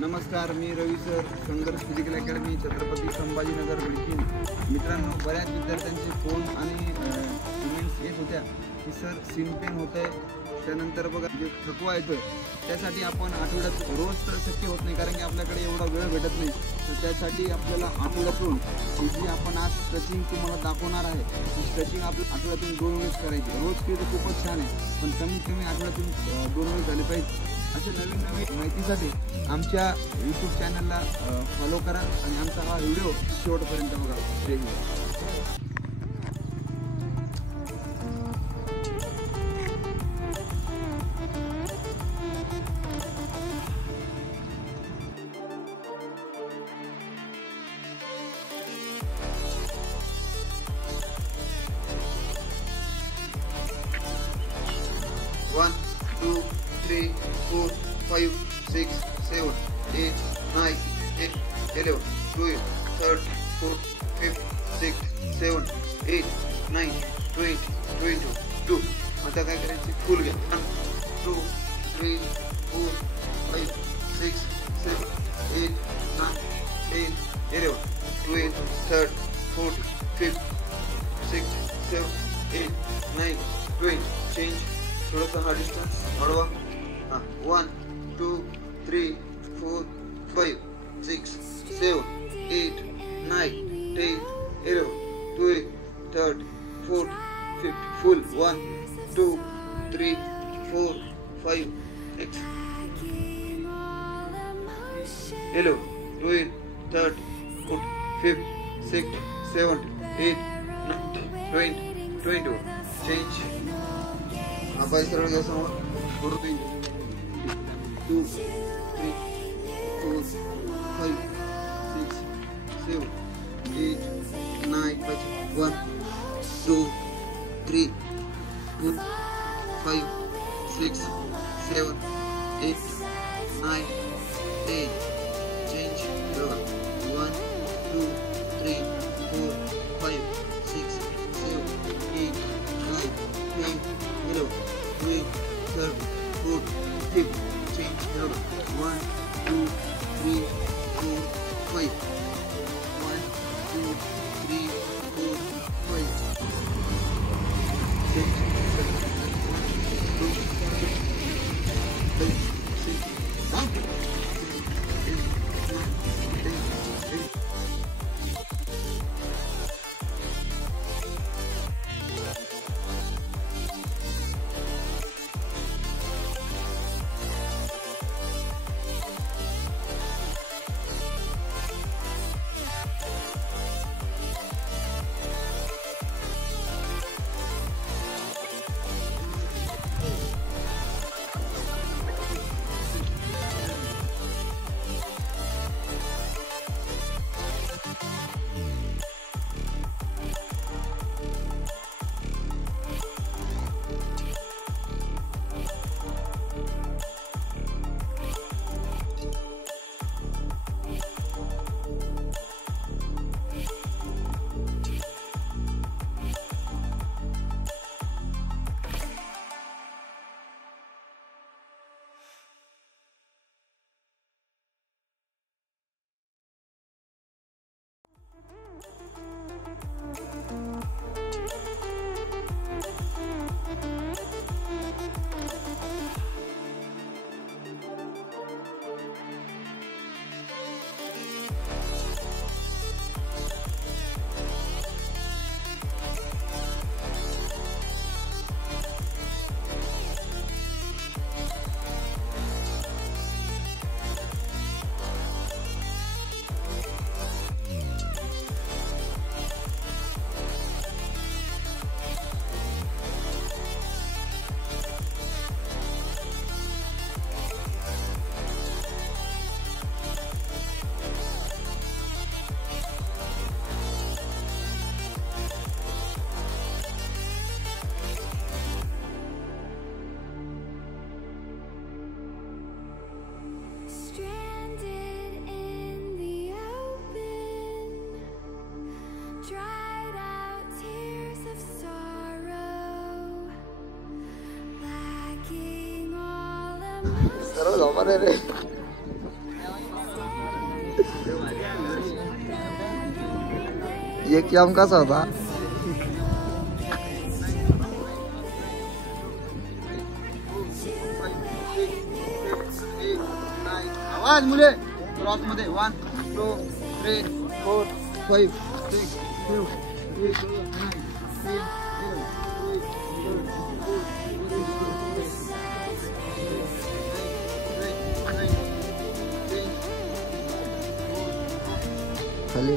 नमस्कार, मी रवी सर, संघर्ष physical academy, Chhatrapati Sambhajinagar Bidkin. मित्रांनो, बऱ्याच विद्यार्थ्यांचे फोन आणि कमेंट्स येत होत्या की सर सीन पेन होत आहे, त्यानंतर बघा जे थकवा येतोय, त्यासाठी आपण आठवड्यात रोज तर शक्य होत नाही कारण की आपल्याकडे एवढा वेळ भेटत नाही. तर त्यासाठी आपल्याला आठवड्यातून ही जी आपण आज स्ट्रेचिंग तुम्हाला दाखवणार आहे, ती स्ट्रेचिंग आपल्या आठवड्यातून 2 वेळेस करायची. रोज केली तर खूपच छान आहे, पण कमीत कमी आठवड्यातून 2 वेळेस झाले पाहिजे. असे नवीन नवीन माहितीसाठी आमच्या यूट्यूब चॅनलला फॉलो करा आणि आमचा हा व्हिडिओ शेवटपर्यंत बघा. जय हिंद. 1 2 3 4 5 6 7 8 9 10 11 12 13 14 15 16 17 8 9 20 22. आता काय करायचे, फुल घ्या. 1 2 3 4 5 6 7 8 9 10 11 12 13 14 15 16 17 8 9 20. चेंज. थोड़ा हा डिस्टन्स वाढवा. 1 2 3 4 5 6 7 8 9 10 11 12 13 14 15. फुल. 1 2 3 4 5 6 11 12 13 14 15 16 17 8 9 20 22. चेंज. आपण सरळ घ्या समोर. 4 3 2 3 4 5 6 7 8 9 1 2 3 4 5 6 7 8 9 10. Change. 1 2 3 4 5 6 7 8 9 10 11 12 13 14 15. Change. 1 2 3 4 5 1 2 3 4 5. Change. 2 5 6 7 8 9 10 11. Pero lo van a ver. ये काम कसा होता? आवाज मुले क्रॉस मध्ये 1 2 3 4 5 6 7 8 9 खाली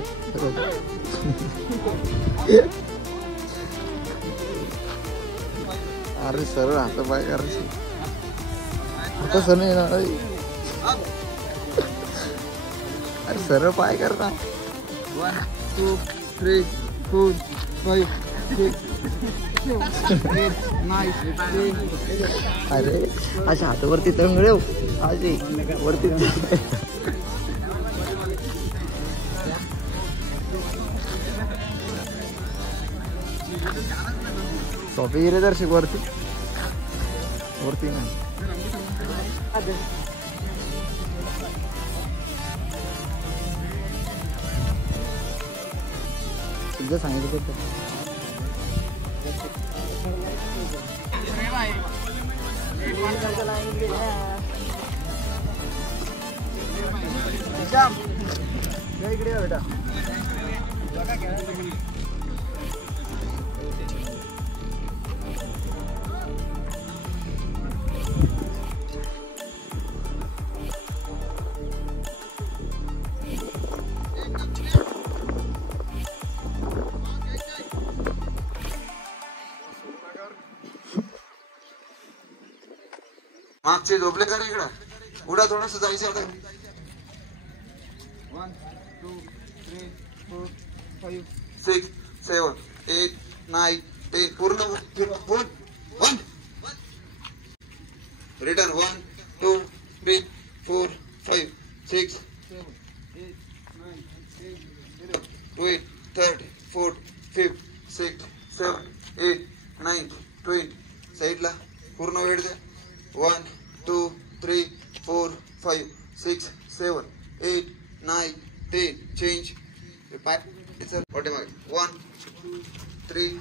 अरे सरळ हात पाय करायचे तसं नाही ना. अरे सरळ पाय कर ना. 1 2 3 4 5 6 7 9 अरे अशा हातावरती तंगडे आजी वरती सोपी गिरे दर्शक वरती वरती नाही. तुझं सांगितलं तर इकडे बेटा. मागचे झोपले का रे इकडं उडा थोडस जायचं आता. 1 2 3 4 5 6 7 8 9 10 पूर्ण 1 रिटर्न 1 2 3 4 5 6 7 8 9 10 11 12 13 14 15 6 7 8 9 20 साईडला पूर्ण वेळ द्या. 1 2 3 4 5 6 7 8 9 10 चेंज पाठीमागे 1 2 3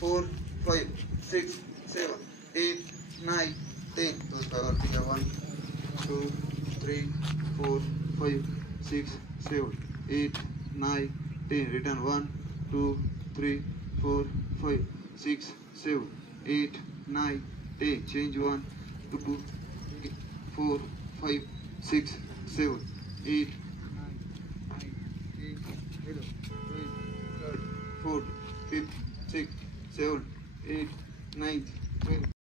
4 5 6 7 8 9 10 वरती 1 2 3 4 5 6 7 8 9 10 रिटर्न 1 2 3 4 5 6 7 8 9 10 चेंज 1 2 4 5 6 7 8 9 10 4 5 6 7 8 9 10